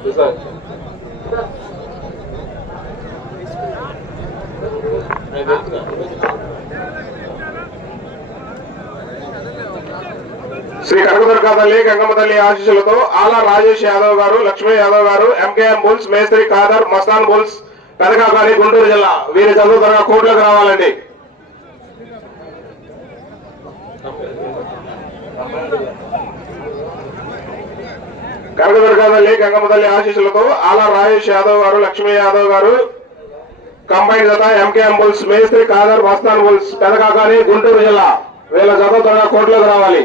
శ్రీ కనకదుర్గ తల్లి గంగమ్మ తల్లి ఆశీస్సులతో ఆలా రాజేష్ యాదవ్ గారు లక్ష్మీ యాదవ్ గారు ఎంకేఎం బుల్స్ మేస్త్రి ఖాదర్ మస్తాన్ బుల్స్ పెదకాకాని గుంటూరు జిల్లా. వీరి చదువు త్వరగా కోట్లకు రావాలండి. కనకదుర్గ గంగమ్మదల్లి ఆశీస్సులతో ఆలా రాజేష్ యాదవ్ గారు లక్ష్మీ యాదవ్ గారు కంబైన్ జత ఎంకేఎం బుల్స్ మేస్త్రి కాదర్ మస్తాన్ బుల్స్ పెదకాకాని గుంటూరు జిల్లా. వీళ్ళ జత త్వరగా కోట్లోకి రావాలి.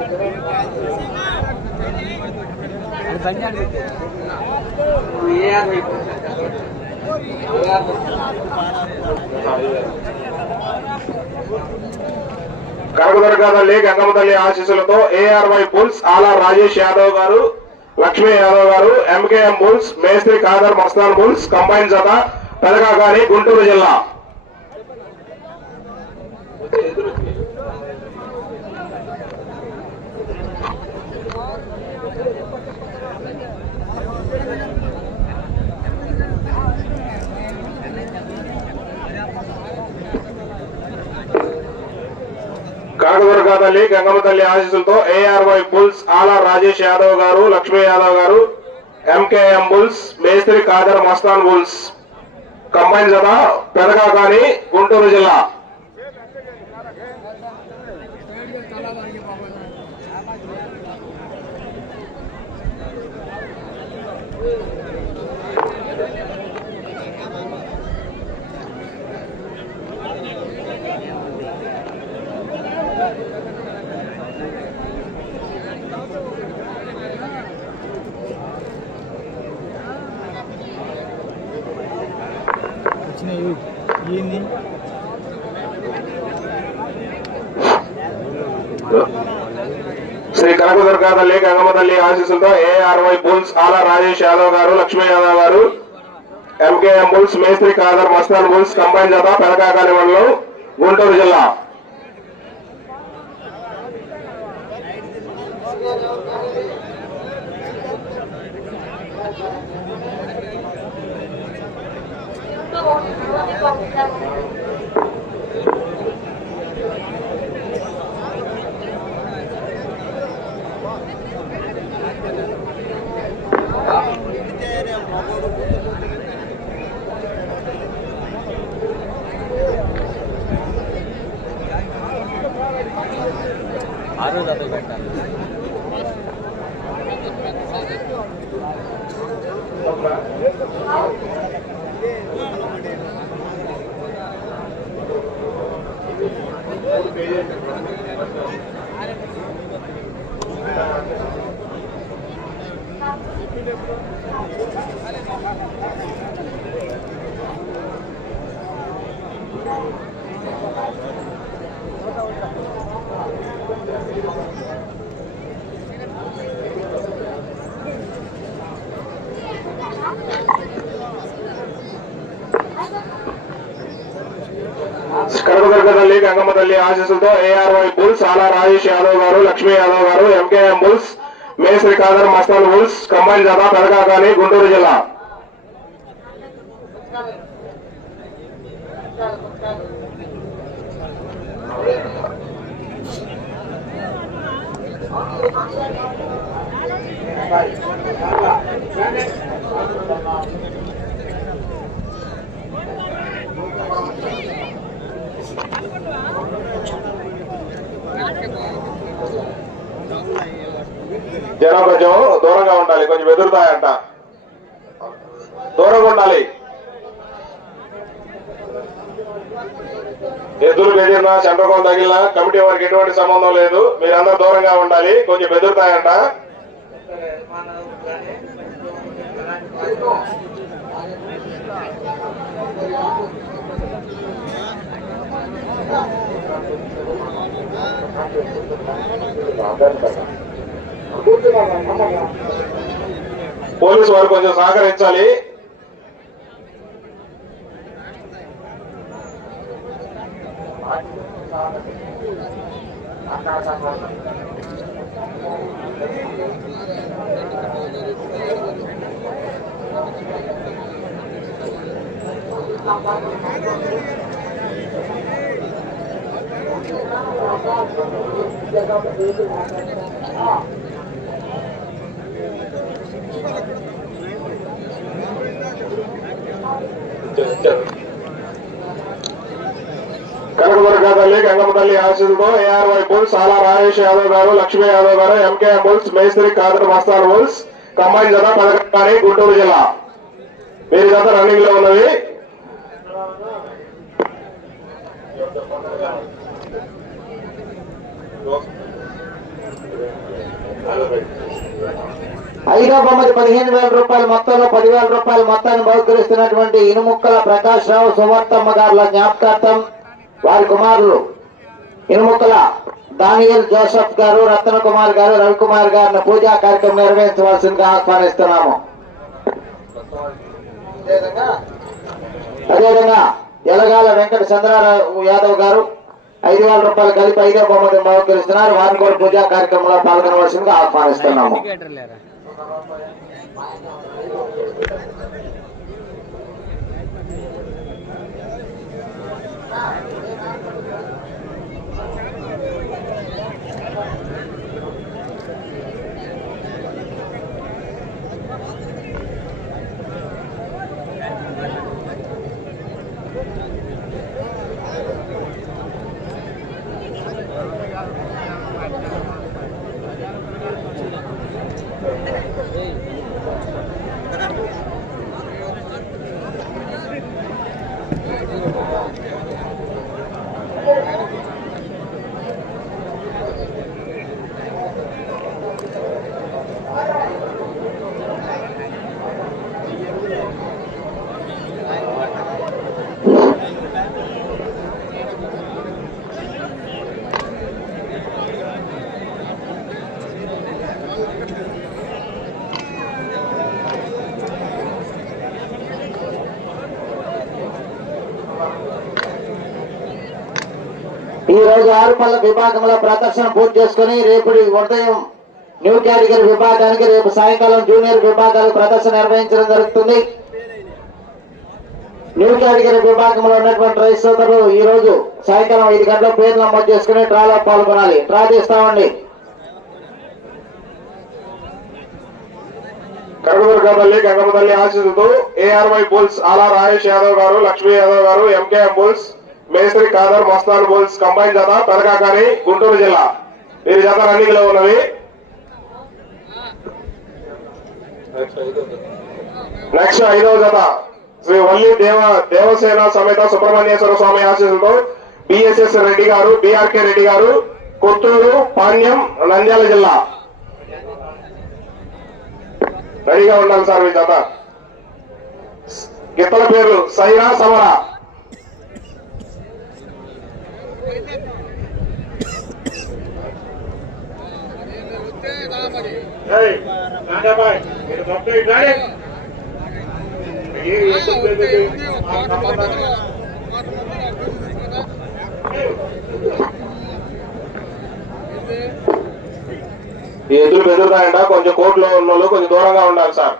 కనకదుర్గ తల్లి గంగమ్మ తల్లి ఆశీస్సులతో ఏఆర్వై బుల్స్ ఆలా రాజేష్ యాదవ్ గారు లక్ష్మీ యాదవ్ గారు ఎంకేఎం బుల్స్ మేస్త్రి ఖాదర్ మస్తాన్ బుల్స్ కంబైన్ జత పెదకాకాని గుంటూరు జిల్లా. కనకదుర్గ తల్లి గంగమ్మ తల్లి ఆశీస్సులతో ఏఆర్వై బుల్స్ ఆలా రాజేష్ యాదవ్ గారు లక్ష్మీ యాదవ్ గారు ఎంకేఎం బుల్స్ మేస్త్రి కాదర్ మస్తాన్ బుల్స్. కంబైన్ జత పెదకాకాని గుంటూరు జిల్లా. వచ్చినాయి ఏంది శ్రీ కనకదుర్గ తల్లి గంగమ్మ తల్లి ఆశీస్సులతో ఏఆర్వై బుల్స్ ఆలా రాజేష్ యాదవ్ గారు లక్ష్మీ యాదవ్ గారు ఎంకేఎం బుల్స్ మేస్త్రి ఖాదర్ మస్తాన్ బుల్స్ కంబైన్ జత పెదకాకాని మండలం గుంటూరు జిల్లా. ఆరో జత పెట్టాలి కనకదుర్గ తల్లి గంగమ్మ తల్లి ఆశీస్సులతో ఏఆర్వై బుల్స్ ఆలా రాజేష్ యాదవ్ గారు లక్ష్మీ యాదవ్ గారు ఎంకేఎం బుల్స్ మేస్త్రి కాదర్ మస్తాన్ బుల్స్ కంబైన్ జత పెదకాకాని గుంటూరు జిల్లా. జనం కొంచెం దూరంగా ఉండాలి కొంచెం వెదురుతాయంట దూరంగా ఉండాలి. ఎదురు బెదిరినా చంద్రకోం తగిలినా కమిటీ వారికి ఎటువంటి సంబంధం లేదు. మీరందరూ దూరంగా ఉండాలి కొంచెం బెదురుతాయంట పోలీసు వారు కొంచెం సహకరించాలి. కనకదుర్గ తల్లి గంగమ్మ తల్లి ఆశీస్సులతో ఏఆర్వై బుల్స్ ఆలా రాజేష్ యాదవ్ గారు లక్ష్మీ యాదవ్ గారు ఎంకే బుల్స్ మేస్త్రి కాదర్ మస్తాన్ బుల్స్ కంబైన్ జత పథకాన్ని గుంటూరు జిల్లా. మీరు జత రన్నింగ్లో ఉన్నవి. ఐదో బొమ్మది పదిహేను వేల రూపాయలు మొత్తంలో పదివేల రూపాయలు మొత్తాన్ని బహుకరిస్తున్నటువంటి ఇనుముక్కల ప్రకాష్ రావు సువర్తమ్మ గారుల జ్ఞాపకార్థం వారి కుమారులు ఇనుముక్కల దానియల్ జోసఫ్ గారు రత్న కుమార్ గారు రవికుమార్ గారిని పూజా కార్యక్రమం నిర్వహించవలసిందిగా ఆహ్వానిస్తున్నాము. అదేవిధంగా ఎలగాల వెంకట చంద్రారావు యాదవ్ గారు ఐదు వేల రూపాయలు కలిపి ఐదో బొమ్మది బహుకరిస్తున్నారు. వారిని కూడా పూజా కార్యక్రమంలో పాల్గొనవలసిందిగా ఆహ్వానిస్తున్నాము. రోజు విభాగంలో ప్రదర్శన పూర్తి చేసుకుని రేపటి ఉదయం న్యూ కేటగిరీ విభాగానికి రేపు సాయంకాలం జూనియర్ విభాగాలు ప్రదర్శన నిర్వహించడం జరుగుతుంది. న్యూ కేటగిరీ విభాగంలో ఉన్నటువంటి రైతు సోదరులు ఈ రోజు సాయంకాలం ఐదు గంటల పేర్లు నమోదు చేసుకుని డ్రాలో పాల్గొనాలి. డ్రా చేస్తామండి. కనకదుర్గ తల్లి గంగమ్మ తల్లి ఆశీస్సులతో ఏఆర్వై బుల్స్ ఆలా రాజేష్ యాదవ్ గారు లక్ష్మీ యాదవ్ గారు ఎంకేఎం బుల్స్ మేస్త్రి కాదర్ మస్తాన్ బోల్స్ కంబైన్ జత పెదకాకాని గుంటూరు జిల్లా. వీరి జత రన్నింగ్లో ఉన్నవి నెక్స్ట్ ఐదవ జత శ్రీ వల్లి దేవ దేవసేన సమేత సుబ్రహ్మణ్యేశ్వర స్వామి ఆశీస్సులతో బిఎస్ఎస్ రెడ్డి గారు బిఆర్కే రెడ్డి గారు కొత్తూరు పాణ్యం నంద్యాల జిల్లా. రెడీగా ఉండాలి సార్ మీ జత. గిత్తల పేర్లు సైరా సమరా ఏయ్, నాన్నబాయ్, మీరు మొత్తం ఇట్లానే. ఏ- ఎందుకు లేదు? ఆ సంబంధం. ఈ ఎద్దులు బెదురుతాయంట కొంచెం కోర్టులో ఉన్న వాళ్ళు కొంచెం దూరంగా ఉండాలి సార్.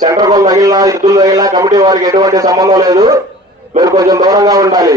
సెంటర్ కోల్ తగిలినా ఎద్దులు తగిలినా కమిటీ వారికి ఎటువంటి సంబంధం లేదు. మీరు కొంచెం దూరంగా ఉండాలి.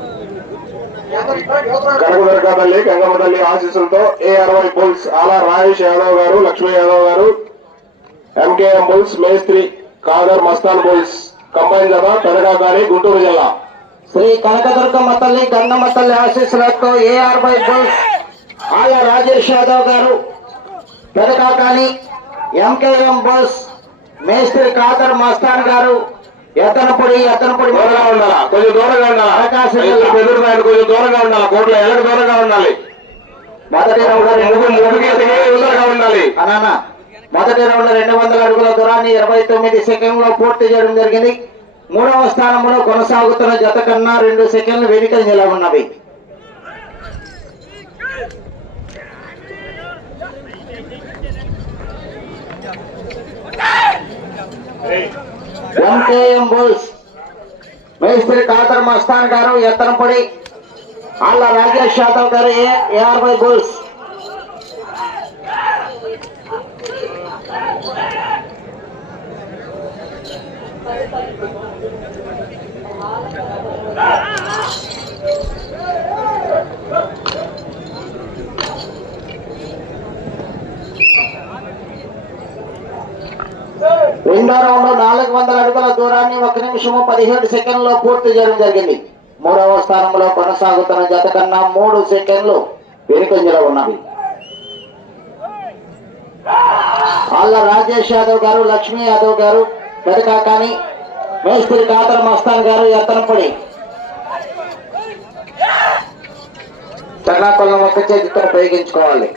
కనకదుర్గ తల్లి గంగమ్మ తల్లి ఆశీస్సులతో ఏఆర్వై బుల్స్ ఆలా రాజేష్ యాదవ్ గారు లక్ష్మీ యాదవ్ గారు ఎంకేఎం బుల్స్ మేస్త్రి కాదర్ మస్తాన్ బుల్స్ కంబైన్ జత పెదగాకాని గుంటూరు జిల్లా. శ్రీ కనకదుర్గమ్మ తల్లి గంగమ్మ తల్లి ఆశీస్సులతో ఏఆర్వై బుల్స్ ఆయా రాజేష్ యాదవ్ గారు పెదకాకాని ఎంకేఎం బుల్స్ మేస్త్రి కాదర్ మస్తాన్ గారు ఎత్తనపొడి ఎత్తనపొడి దూరంగా ఉండాలా? కొంచెం దూరంగా ఉండాలా. రైతులు బెదురుతున్నాడు కొంచెం దూరంగా ఉండాలి? కోట్ల ఎల్లకి దూరంగా ఉండాలి. మొదటి రౌండ్ ముగ్గురు ముగ్గురికి ఎదిగి దూరంగా ఉండాలి. అనాన? మొదటి రౌండ్ రెండు వందల అడుగుల దూరాన్ని ఇరవై తొమ్మిది సెకండ్లో పూర్తి చేయడం జరిగింది. మూడవ స్థానంలో కొనసాగుతున్న జత కన్నా రెండు సెకండ్లు వెనుక నిలబడినవి ఎంకేఎం బుల్స్ మేస్త్రి కాతర్ మస్తాన్ గారు ఎత్తనపడి. Alla Rajesh Yadav garu A ARY bulls రెండో రౌండ్ నాలుగు వందల అడుగుల దూరాన్ని ఒక నిమిషము పదిహేడు సెకండ్లో పూర్తి చేయడం జరిగింది. మూడవ స్థానంలో కొనసాగుతున్న జత కన్నా మూడు సెకండ్లు వెనుకంజలో ఉన్నవి. అల్ల రాజేష్ యాదవ్ గారు లక్ష్మీ యాదవ్ గారు కానీ మేస్త్రి కాతర మస్తాన్ గారు ఎత్తనపడి. చర్నాకొల్లం ఒక చేతితో ఉపయోగించుకోవాలి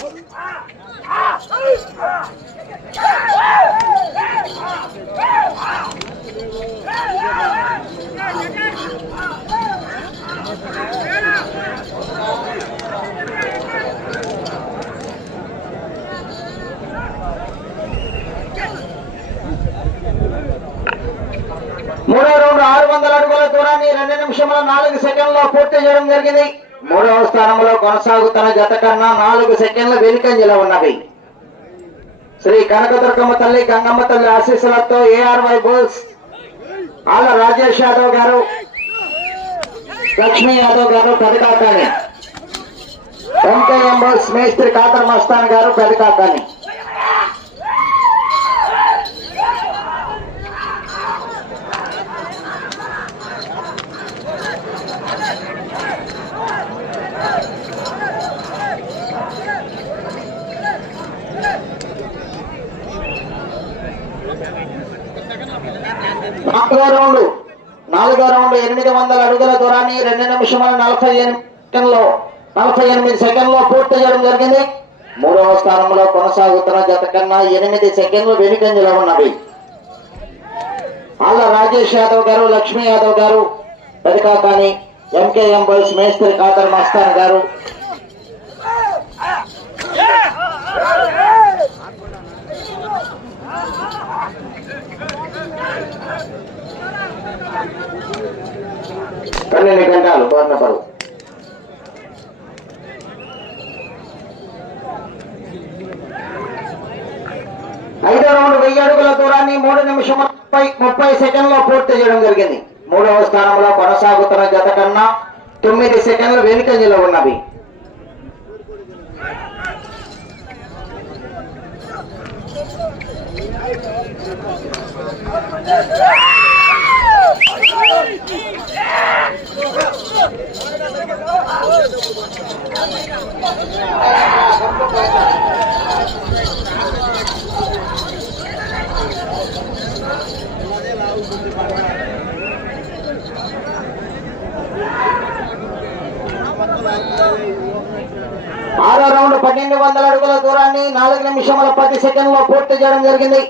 మూడో రౌండ్ ఆరు వందల అడుగుల దూరాన్ని రెండు నిమిషముల నాలుగు సెకండ్లో పూర్తి చేయడం జరిగింది. మూడవ స్థానంలో కొనసాగుతున్న జత కన్నా నాలుగు సెకండ్ల వెనుకంజలో ఉన్నవి. శ్రీ కనకదుర్గమ్మ తల్లి గంగమ్మ తల్లి ఆశీస్సులతో ఏఆర్వై బోల్స్ ఆళ్ళ రాజేష్ యాదవ్ గారు లక్ష్మీ యాదవ్ గారు పెదకాకాని. వెంకయ్య బోల్స్ మేస్త్రి కాతర్ మస్తాన్ గారు పెదకాకాని. నాలుగో రౌండ్. నాలుగో రౌండ్ ఎనిమిది వందల అడుగుల దూరాన్ని రెండు నిమిషముల నలభై ఎనిమిది నలభై ఎనిమిది సెకండ్లో పూర్తి చేయడం జరిగింది. మూడవ స్థానంలో కొనసాగుతున్న జత కన్నా ఎనిమిది సెకండ్లు వెనుకంజలో ఉన్నవి. ఆళ్ళ రాజేష్ యాదవ్ గారు లక్ష్మీ యాదవ్ గారు పెదకాకాని ఎంకేఎం బాయ్స్ మేస్త్రి కాదర్ మస్తాన్ గారు. పన్నెండు గంటలు బోర్నపరు ఐదో రౌండ్ వెయ్యి అడుగుల దూరాన్ని మూడు నిమిషం ముప్పై ముప్పై సెకండ్లో పూర్తి చేయడం జరిగింది. మూడవ స్థానంలో కొనసాగుతున్న జత కన్నా తొమ్మిది సెకండ్లు వెనుకంజలో ఉన్నవి. ఆరో రౌండ్ పన్నెండు వందల అడుగుల దూరాన్ని నాలుగు నిమిషముల పది సెకండ్లో పూర్తి చేయడం జరిగింది.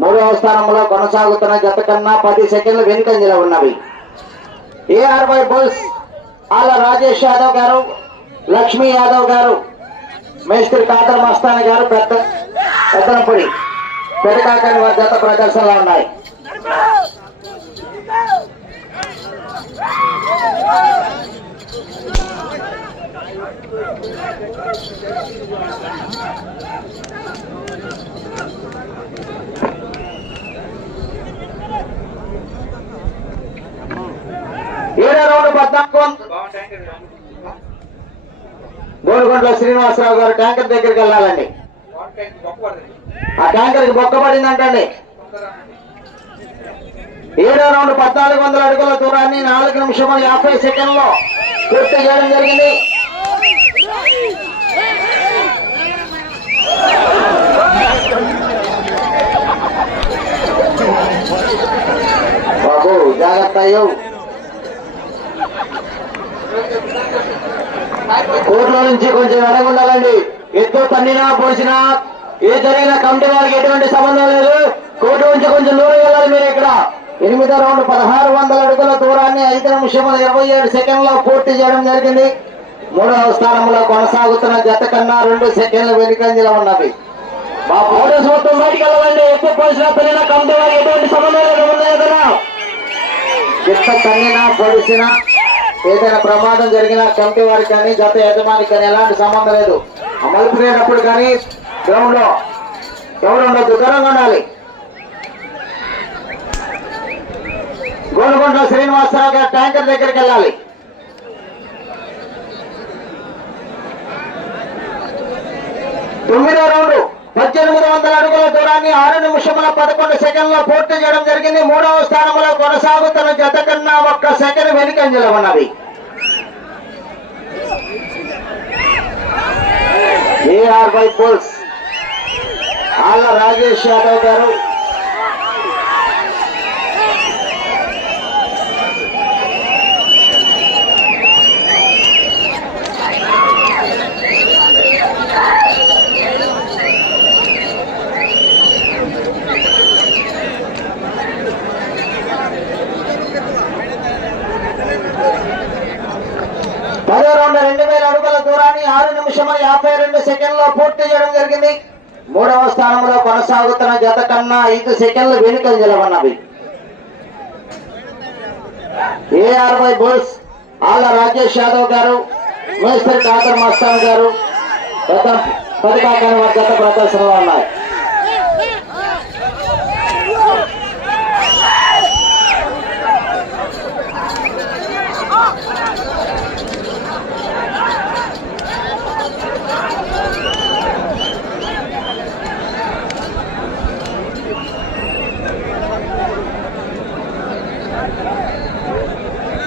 మూడవ స్థానంలో కొనసాగుతున్న జత కన్నా పది సెకండ్లు వెనుకంజలో ఉన్నవి. ఏఆర్వై బుల్స్ ఆల రాజేష్ యాదవ్ గారు లక్ష్మీ యాదవ్ గారు మేస్త్రి కాదర్ మస్తాని గారు పెద్ద పెద్దనపూడి పెద్దకాకని వారి జత ప్రదర్శనలో ఉన్నాయి. ఏడో రౌండ్ పద్నాలుగు వంద- గోల్కొండ శ్రీనివాసరావు గారు ట్యాంకర్ దగ్గరికి వెళ్ళాలండి. ఆ ట్యాంకర్కి బొక్కబడిందంటండి ఏడో రౌండ్ పద్నాలుగు వందల అడుగుల దూరాన్ని నాలుగు నిమిషముల యాభై సెకండ్లో పూర్తి చేయడం జరిగింది. బాబు జాగ్రత్త కోర్టులో నుంచి కొంచెం వెనక ఉండాలండి. ఎత్తు తన్నినా పోసినా ఏ జరిగిన కమిటీ వారికి ఎటువంటి సంబంధం లేదు. కోర్టు నుంచి కొంచెం దూరం వెళ్ళాలి మీరు ఇక్కడ. ఎనిమిదో రౌండ్ పదహారు వందల అడుగుల దూరాన్ని ఐదు నిమిషముల ఇరవై ఏడు సెకండ్లో పూర్తి చేయడం జరిగింది. మూడవ స్థానంలో కొనసాగుతున్న జత కన్నా రెండు సెకండ్ల వెనుకంజలో ఉన్నవి. మా పౌడర్స్ మొత్తం బయటికి వెళ్ళాలండి. ఎక్కువ పోసిన తల్లిన కమిటీ వారికి ఎటువంటి సంబంధం లేదు ఉన్నాయి కదా. ఎంత తన్నినా పొడిసినా ఏదైనా ప్రమాదం జరిగినా కమిటీ వారికి కానీ గత యజమాని కానీ ఎలాంటి సంబంధం లేదు. అమలుకునేటప్పుడు కానీ గ్రౌండ్లో ఎవరు ఉండొద్దు దూరంగా ఉండాలి. గోల్కొండ శ్రీనివాసరావు గారి ట్యాంకర్ దగ్గరికి వెళ్ళాలి. తొమ్మిదో రౌండ్. పద్దెనిమిది వందల అడుగుల దూరాన్ని ఆరు నిమిషముల పదకొండు సెకండ్లో పూర్తి చేయడం జరిగింది. మూడవ స్థానంలో కొనసాగుతున్న జత కన్నా ఒక్క సెకండ్ వెనుకంజలో ఉన్నది ఏఆర్ బై పోల్స్ ఆళ్ళ రాజేష్ యాదవ్ గారు పదో రౌండ్ రెండు వేల అడుగుల దూరాన్ని ఆరు నిమిషముల యాభై రెండు సెకండ్లో పూర్తి చేయడం జరిగింది. మూడవ స్థానంలో కొనసాగుతున్న జత కన్నా ఐదు సెకండ్లు వెనుకలు నిలబడినవి. ఏఆర్వై బోస్ ఆళ్ళ రాజేష్ యాదవ్ గారు మేస్త్రి కాదర్ మస్తాన్ గారు గత పదికాకాని గత ప్రదర్శనలో ఉన్నాయి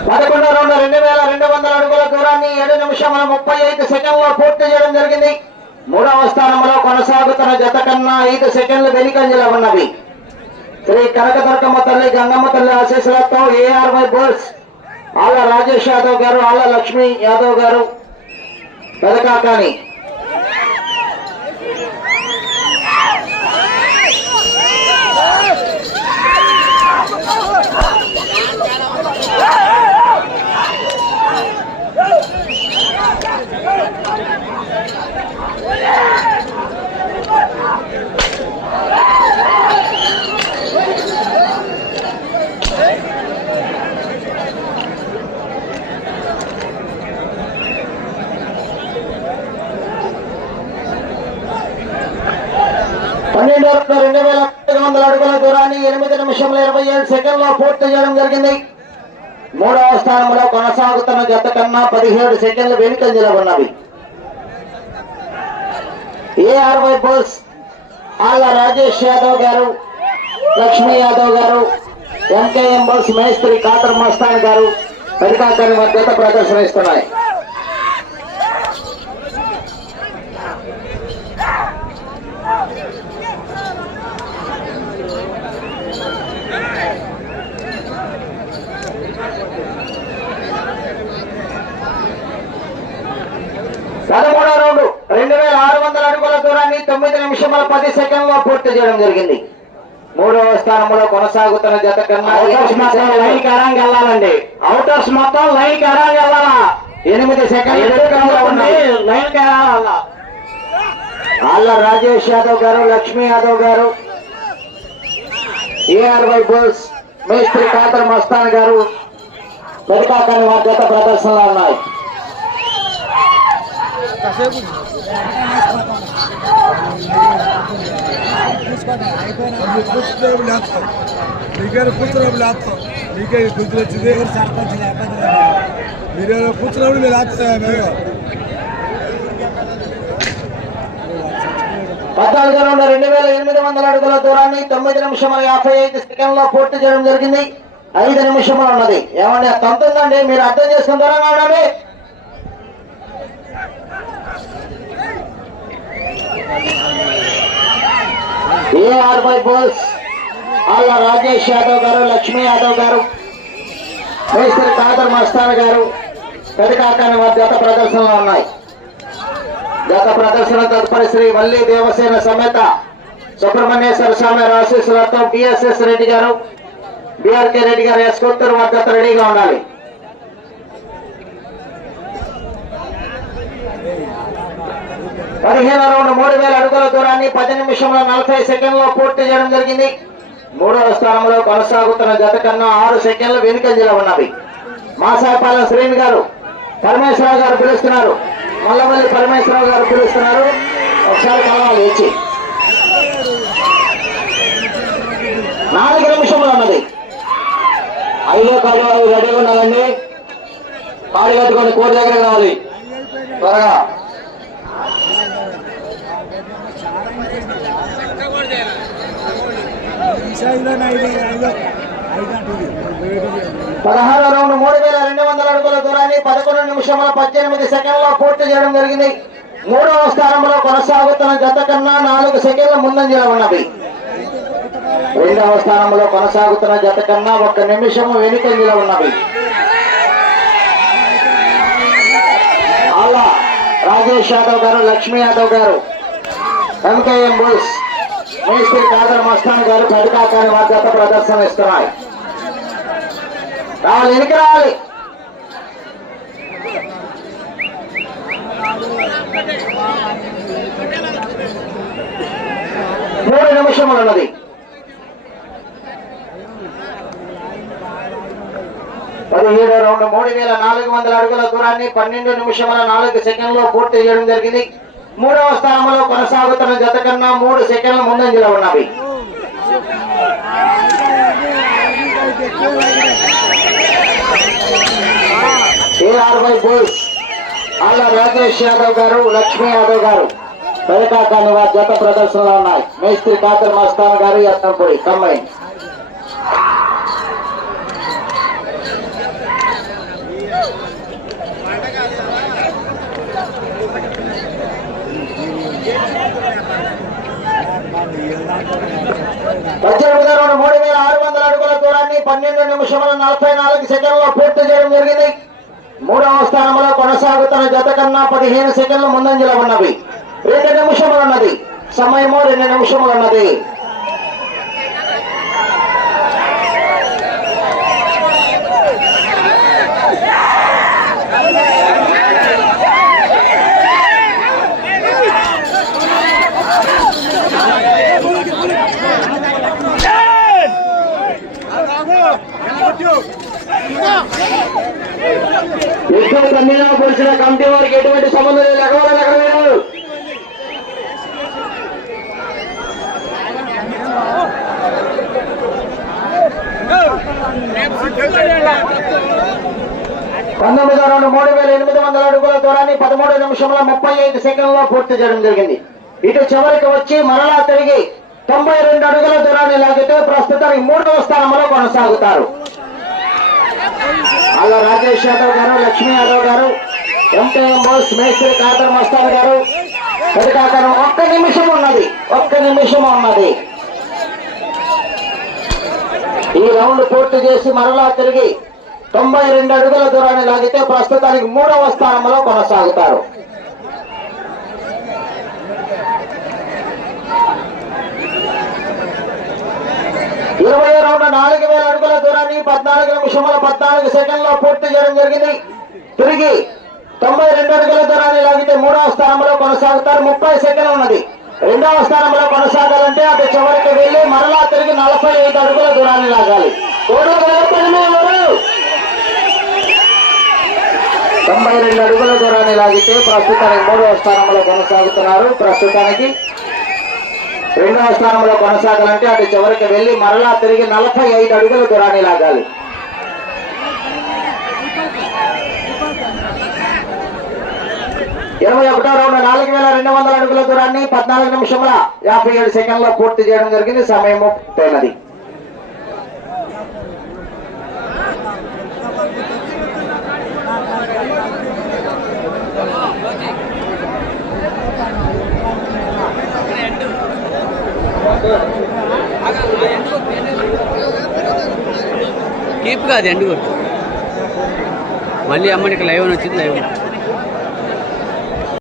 పదకొండో రౌండ్ రెండు వేల రెండు వందల అడుగుల దూరాన్ని ఏడు నిమిషముల ముప్పై ఐదు సెకండ్లో పూర్తి చేయడం జరిగింది. మూడవ స్థానంలో కొనసాగుతున్న జత కన్నా ఐదు సెకండ్లు వెనుకంజలో ఉన్నవి. శ్రీ కనకదుర్గమ్మ తల్లి గంగమ్మ తల్లి ఆశీస్సులతో ఏఆర్వై బోర్స్ ఆళ్ళ రాజేష్ యాదవ్ గారు ఆళ్ళ లక్ష్మీ యాదవ్ గారు పెదకాకాని పన్నెండు వరకు రెండు వేల ఐదు వందల అడుగుల దూరాన్ని ఎనిమిది నిమిషంలో ఇరవై ఏడు సెకండ్లో పూర్తి చేయడం జరిగింది. మూడవ స్థానంలో కొనసాగుతున్న జత కన్నా పదిహేడు సెకండ్లు వెనుకంజలో ఉన్నవి. ఏఆర్వై బోస్ ఆళ్ళ రాజేష్ యాదవ్ గారు లక్ష్మీ యాదవ్ గారు ఎంకేఎం బోస్ మేస్త్రి కాతర్ మస్తాన్ గారు పరికాకరి మధ్యత ప్రదర్శన ఇస్తున్నాయి పదమూడో రౌండ్ రెండు వేల ఆరు వందల దూరాన్ని తొమ్మిది నిమిషముల పది సెకండ్లో పూర్తి చేయడం జరిగింది. మూడవ స్థానంలో కొనసాగుతున్న జత కన్నా అవుటర్స్ మాత్రం లైన్ కరాంగ్ వెళ్ళాలండి. అవుటర్స్ మొత్తం లైన్ కరాంగ్ వెళ్ళాలా? ఎనిమిది సెకండ్లు లైన్ ఆళ్ళ రాజేష్ యాదవ్ గారు లక్ష్మీ యాదవ్ గారు ఏఆర్వై బోల్స్ మేస్త్రి కాదర్ మస్తాన్ గారు పెదకాకాని వారి జత ప్రదర్శనలో ఉన్నాయి. లేస్తాం మీకేదో కూర్చున్నప్పుడు లేస్తాం మీకే గుర్తులు వచ్చింది సర్పంచ్ మీరు కూర్చున్నప్పుడు మీరు లేస్తా మేము పద్నాలుగు రౌండ్ రెండు వేల ఎనిమిది వందల అడుగుల దూరాన్ని తొమ్మిది నిమిషముల యాభై ఐదు సెకండ్లో పూర్తి చేయడం జరిగింది. ఐదు నిమిషములు ఉన్నది. ఏమంటే తంతుందండి? మీరు అర్థం చేసుకుని దూరంగా ఉండండి. ఏఆర్ బై బోల్స్ అలా రాజేష్ యాదవ్ గారు లక్ష్మీ యాదవ్ గారు మేస్త్రి కాదర్ మస్తాన్ గారు పెదకాకాని వారి జత ప్రదర్శనలో ఉన్నాయి. గత ప్రదర్శన తదుపరి శ్రీ వల్లి దేవసేన సమేత సుబ్రహ్మణ్యేశ్వర స్వామి ఆశీస్సులతో బిఎస్ఎస్ రెడ్డి గారు బిఆర్కే రెడ్డి గారు ఎస్కొత్తూరు వారి జత రెడీగా ఉండాలి. పదిహేను రౌండ్ మూడు వేల అడుగుల దూరాన్ని పది నిమిషంలో నలభై సెకండ్లో పూర్తి చేయడం జరిగింది. మూడవ స్థానంలో కొనసాగుతున్న జత కన్నా ఆరు సెకండ్లు వెనుకంజలో ఉన్నవి. మాసాపాలెం శ్రీని గారు పరమేశ్వరరావు గారు పిలుస్తున్నారు. మల్లవల్లి పరమేశ్వరరావు గారు పిలుస్తున్నారు. ఒకసారి కలవాలి వచ్చి నాలుగు నిమిషములు ఉన్నది. ఐదో కాడు రెడీగా ఉన్నారండి కాడు కట్టుకొని కోరి దగ్గర కావాలి త్వరగా. పదహారు రౌండ్ మూడు వేల రెండు వందల అడుగుల దూరాన్ని పదకొండు నిమిషముల పద్దెనిమిది సెకండ్లో పూర్తి చేయడం జరిగింది. మూడవ స్థానంలో కొనసాగుతున్న జత కన్నా నాలుగు సెకండ్ల ముందంజలో ఉన్నవి రెండవ స్థానంలో కొనసాగుతున్న జత కన్నా ఒక్క వెనుక వెనుకంజలో ఉన్నవి అలా రాజేష్ యాదవ్ గారు లక్ష్మీ యాదవ్ గారు ఎంకేఎం బుల్స్ మేస్త్రి కాదర్ మస్తాన్ గారు కడికాకాని వారి ప్రదర్శన ఇస్తున్నాయి. రావాలి ఎనికి రావాలి. మూడు నిమిషములు ఉన్నది పదిహేడు రౌండ్ మూడు వేల నాలుగు వందల అడుగుల దూరాన్ని పన్నెండు నిమిషముల నాలుగు సెకండ్లో పూర్తి చేయడం జరిగింది. మూడవ స్థానంలో కొనసాగుతున్న జత కన్నా మూడు సెకండ్ల ముందంజలో ఉన్నవి. ఏఆర్వై బోల్స్ ఆళ్ళ రాజేష్ యాదవ్ గారు లక్ష్మీ యాదవ్ గారు పెదకాకాని వారి జత ప్రదర్శనలో ఉన్నాయి. మేస్త్రి కాతర్ మస్తాన్ గారు యత్నంపూడి కంబైన్. పద్దెనిమిది రెండు మూడు వేల ఆరు వందల అడుగుల దూరాన్ని పన్నెండు నిమిషముల నలభై నాలుగు సెకండ్లో పూర్తి చేయడం జరిగింది. మూడవ స్థానంలో కొనసాగుతున్న జత కన్నా పదిహేను సెకండ్లు ముందంజలో ఉన్నవి. రెండు నిమిషములు ఉన్నది సమయము రెండు నిమిషములు ఉన్నది ఎక్కువ కన్నీలో పొడిచిన కమిటీ వారికి ఎటువంటి సంబంధం లేదు ఎగవాలి ఎక్కడ లేదు పంతొమ్మిది రెండు మూడు వేల ఎనిమిది వందల అడుగుల దూరాన్ని పదమూడు నిమిషంలో ముప్పై ఐదు సెకండ్లో పూర్తి చేయడం జరిగింది. ఇటు చివరికి వచ్చి మరలా తిరిగి తొంభై రెండు అడుగుల దూరాన్ని లాగితే ప్రస్తుతానికి మూడవ స్థానంలో కొనసాగుతారు. అలా రాజేష్ యాదవ్ గారు లక్ష్మీ యాదవ్ గారు ఎంకేఎం బోస్ మేస్త్రి కాదర్ మస్తాన్ గారు పెదకాకరం ఒక్క నిమిషం ఉన్నది ఒక్క నిమిషం ఉన్నది. ఈ రౌండ్ పూర్తి చేసి మరలా తిరిగి తొంభై రెండు అడుగుల దూరాన్ని లాగితే ప్రస్తుతానికి మూడవ స్థానంలో కొనసాగుతారు. ఇరవై రెండు నాలుగు వేల అడుగుల దూరాన్ని పద్నాలుగు నిమిషముల పద్నాలుగు సెకండ్లో పూర్తి చేయడం జరిగింది. తిరిగి తొంభై రెండు అడుగుల దూరాన్ని లాగితే మూడవ స్థానంలో కొనసాగుతారు. ముప్పై సెకండ్ ఉన్నది. రెండవ స్థానంలో కొనసాగాలంటే అటు చివరికి వెళ్ళి మరలా తిరిగి నలభై ఐదు అడుగుల దూరాన్ని లాగాలి. తొంభై రెండు అడుగుల దూరాన్ని లాగితే ప్రస్తుతానికి మూడవ స్థానంలో కొనసాగుతున్నారు. ప్రస్తుతానికి రెండవ స్థానంలో కొనసాగాలంటే అటు చివరికి వెళ్ళి మరలా తిరిగి నలభై ఐదు అడుగుల దూరాన్ని లాగాలి. ఇరవై ఒకటో రౌండ్ నాలుగు వేల రెండు వందల అడుగుల దూరాన్ని పద్నాలుగు నిమిషముల యాభై ఏడు సెకండ్లో పూర్తి చేయడం జరిగింది. సమయము పోయినది కాదు ఎండు కొట్టు. మళ్ళీ అమ్మడికి లైవ్ అని వచ్చింది లైవ్